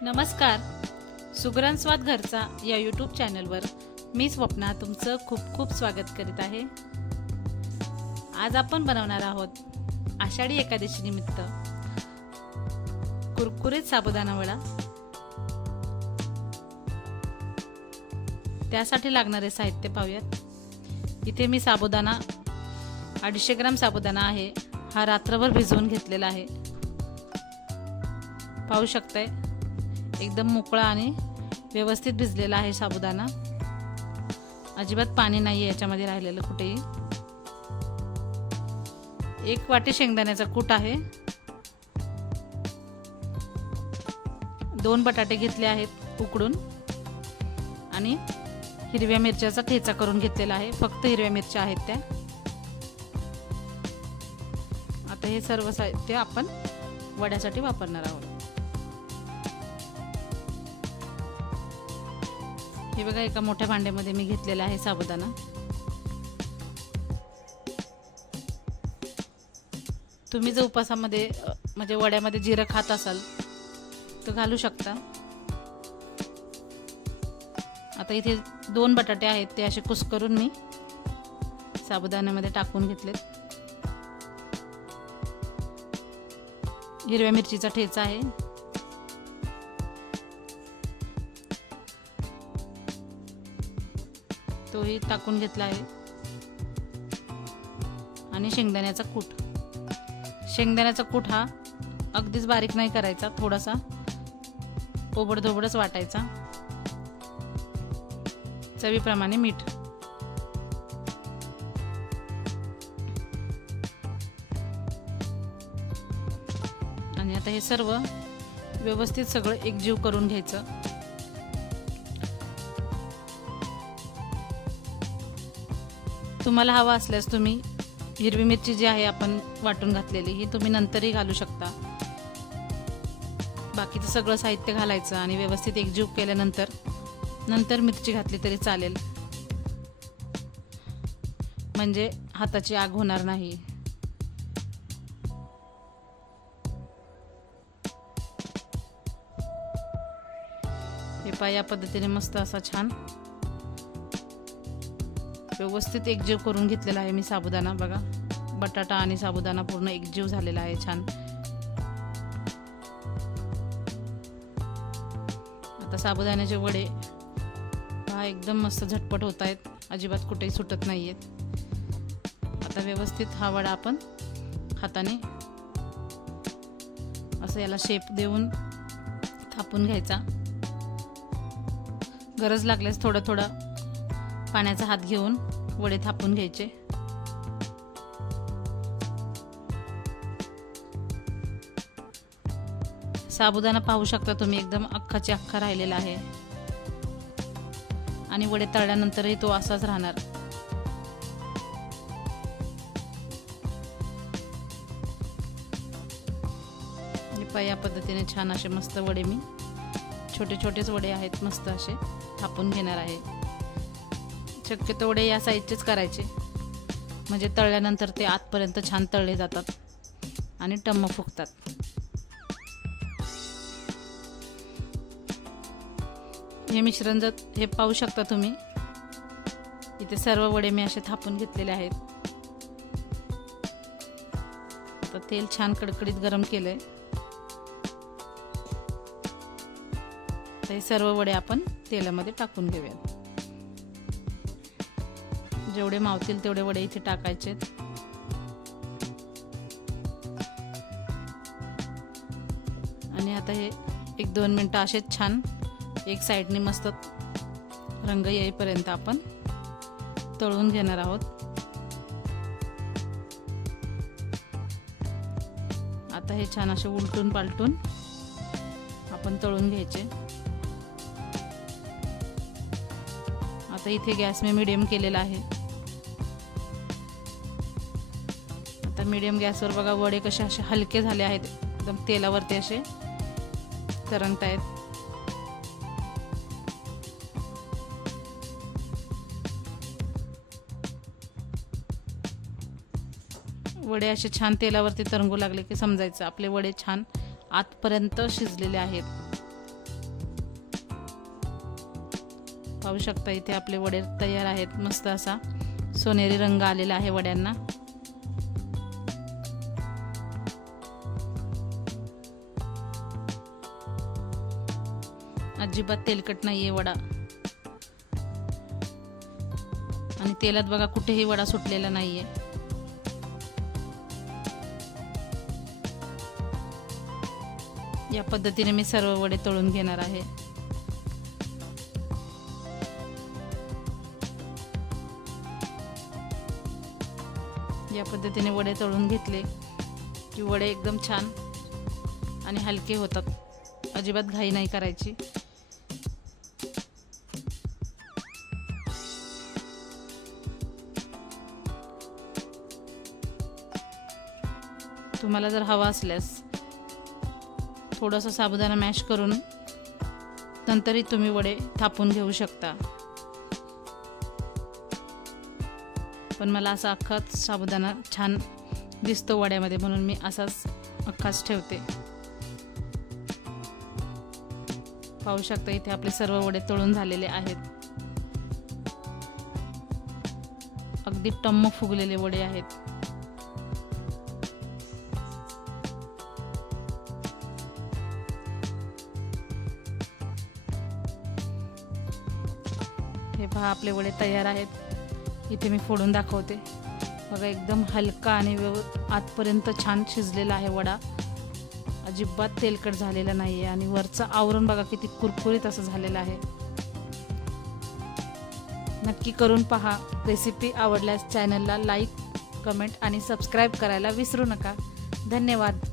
नमस्कार, सुगरण स्वाद घरचा या यूट्यूब चॅनलवर मी स्वप्ना तुमचं खूप खूप स्वागत करीत आहे। आज आपण बनवणार आहोत आषाढी एकादशी निमित्त कुरकुरीत साबुदाणा वडा। त्यासाठी लागणारे साहित्य पाहूयात। इथे मी साबुदाणा 250 ग्राम साबुदाणा आहे, हा रात्रभर भिजवून घेतलेला आहे। पाहू शकताय एकदम मोकळा आणि व्यवस्थित भिजलेला आहे साबुदाणा। अजिबात पाणी नाहीये याच्यामध्ये राहिलेलं कुठेही। 1 वाटी शेंगदाण्याचा कूट आहे। 2 बटाटे घेतले आहेत उकडून आणि हिरव्या मिरच्याचा ठेचा करून घेतलेला आहे। फक्त हिरव्या मिरच्या आहेत त्या। आता हे सर्व साहित्य आपण वड्यासाठी वापरणार आहोत। हे बघा, एका मोठ्या भांड्यामध्ये मी घेतलेला आहे साबुदाणा। तुम्ही जर उपासामध्ये म्हणजे वड्यामध्ये जिरं खात असाल तर घालू शकता। आता इथे 2 बटाटे आहेत, ते असे कुस्करून मी साबुदाण्यामध्ये टाकून घेतलेत। हिरव्या मिरचीचा ठेचा आहे, तोही टाकून घेतला आहे आणि शेंगदाण्याचा कूट। शेंगदाण्याचा कूट हा अगदीच बारीक नाही करायचा, थोडासा ओबडधोबडच वाटायचा। चवीप्रमाणे मीठ। आणि आता हे सर्व व्यवस्थित सगळं एकजीव करून घ्यायचं। तुम्हाला हवा असल्यास तुम्ही हिरवी मिरची जी आहे आपण वाटून घातलेली ही तुम्ही नंतरही घालू शकता। बाकीचं सगळं साहित्य घालायचं आणि व्यवस्थित एकजीव केल्यानंतर मिरची घातली तरी चालेल, म्हणजे हाताची आग होणार नाही। हे पहा, या पद्धतीने मस्त असा छान व्यवस्थित एकजीव करून घेतलेला आहे मी साबुदाणा। बघा, बटाटा आणि साबुदाणा पूर्ण एकजीव झालेला आहे छान। आता साबुदाण्याचे वडे हा एकदम मस्त झटपट होत आहेत, अजिबात कुठेही सुटत नाहीयेत। आता व्यवस्थित हा वडा आपण हाताने असं याला शेप देऊन थापून घ्यायचा। गरज लागल्यास थोडं थोडं पाण्याचा हात घेऊन वडे थापून घ्यायचे। साबुदाणा पाहू शकता तुम्ही एकदम अख्खाचे अख्खा राहिलेला आहे आणि वडे तळल्यानंतरही तो असाच राहणार। या पद्धतीने छान असे मस्त वडे मी छोटे छोटेच वडे आहेत, मस्त असे थापून घेणार आहे। शक्यतो वडे या साईजचेच करायचे, म्हणजे तळल्यानंतर ते आतपर्यंत छान तळले जातात आणि टम्म फुगतात। हे मिश्रण हे पाहू शकता तुम्ही, इथे सर्व वडे मी असे थापून घेतलेले आहेत। आता तेल छान कडकडीत गरम केलंय। हे सर्व वडे आपण तेलामध्ये टाकून घेऊयात। जेवढे मावतील तेवढे वडे इथे टाकायचे। आणि आता हे 1-2 मिनिटं असेच छान एक साइडने मस्त रंग येईपर्यंत आपण तळून घेणार आहोत। आता हे छान असे उलटून पालटून आपण तळून घ्यायचे। आता इथे गॅस मी मीडियम केलेला आहे। आता मीडियम गॅसवर बघा वडे कसे असे हलके झाले आहेत, एकदम तेलावरती असे तरंगत आहेत। वडे असे छान तेलावरती तरंगू लागले की समजायचं आपले वडे छान आतपर्यंत शिजलेले आहेत। पाहू शकता इथे आपले वडे तयार आहेत. मस्त असा सोनेरी रंग आलेला आहे वड्यांना. अजिबात तेलकट नाहीये वडा आणि तेलात बघा कुठेही वडा सुटलेला नाहीये. या पद्धतीने मी सर्व वडे तळून घेणार आहे. या पद्धतीने वडे तळून घेतले की वडे एकदम छान आणि हलके होतात. अजिबात घाई नाही करायची. तुम्हाला जर हवा असल्यास थोडासा साबुदाणा मॅश करून नंतरही तुम्ही वडे थापून घेऊ शकता, पण मला असा अख्खाच साबुदाणा छान दिसतो वड्यामध्ये म्हणून मी असाच अख्खाच ठेवते. पाहू शकता इथे आपले सर्व वडे तळून झालेले आहेत. अगदी टम्म फुगलेले वडे आहेत. हे पहा आपले वडे तयार आहेत. इथे मी फोडून दाखवते. बघा एकदम हलका आणि आतपर्यंत छान शिजलेला आहे वडा. अजिबात तेलकट झालेला नाहीये आणि वरचं आवरण बघा किती कुरकुरीत असं झालेलं आहे. नक्की करून पहा. रेसिपी आवडल्यास चॅनलला लाईक, कमेंट आणि सबस्क्राईब करायला विसरू नका. धन्यवाद.